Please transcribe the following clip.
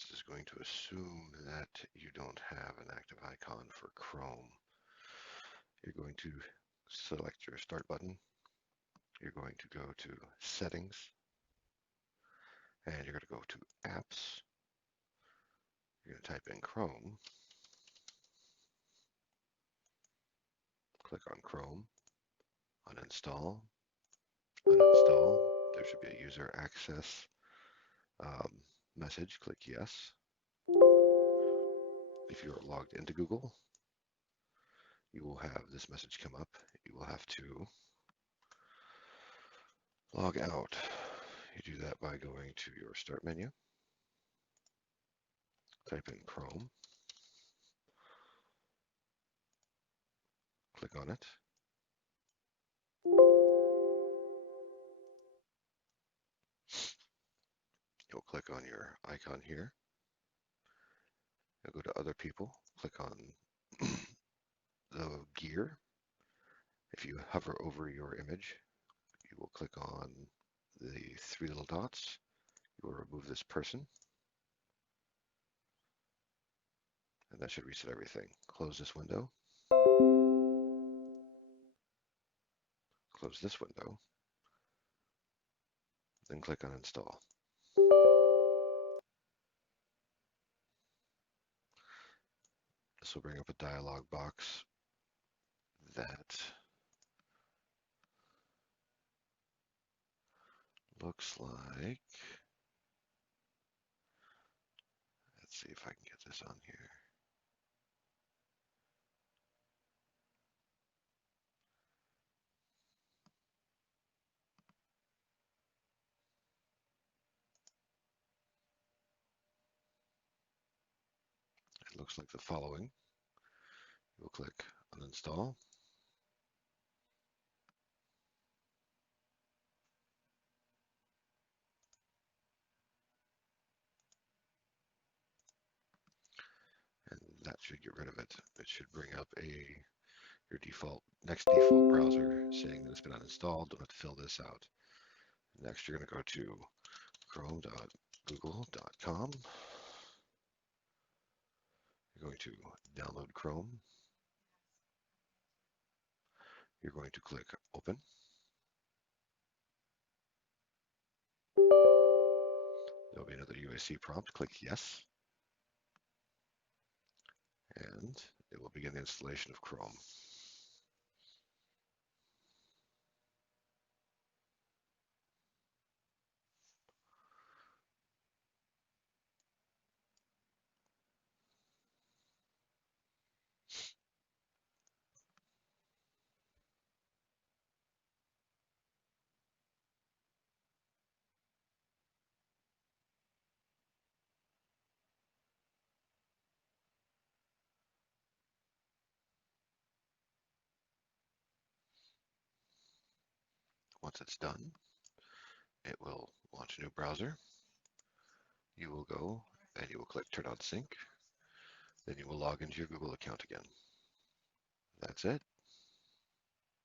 This is going to assume that you don't have an active icon for Chrome. You're going to select your Start button. You're going to go to Settings, and you're going to go to Apps. You're going to type in Chrome. Click on Chrome, uninstall, uninstall. There should be a user access message. Click yes. If you are logged into Google, you will have this message come up. You will have to log out. You do that by going to your Start menu, type in Chrome, click on it. You'll click on your icon here. You'll go to Other People, click on the gear. If you hover over your image, you will click on the three little dots. You will remove this person, and that should reset everything. Close this window. Close this window. Then click on Install. This will bring up a dialog box that looks like, let's see if I can get this on here. It looks like the following. You will click Uninstall. And that should get rid of it. It should bring up your next default browser saying that it's been uninstalled. Don't have to fill this out. Next, you're going to go to chrome.google.com. You're going to download Chrome. You're going to click Open. There'll be another UAC prompt. Click Yes. And it will begin the installation of Chrome. Once it's done, it will launch a new browser. You will go and you will click Turn on Sync. Then you will log into your Google account again. That's it.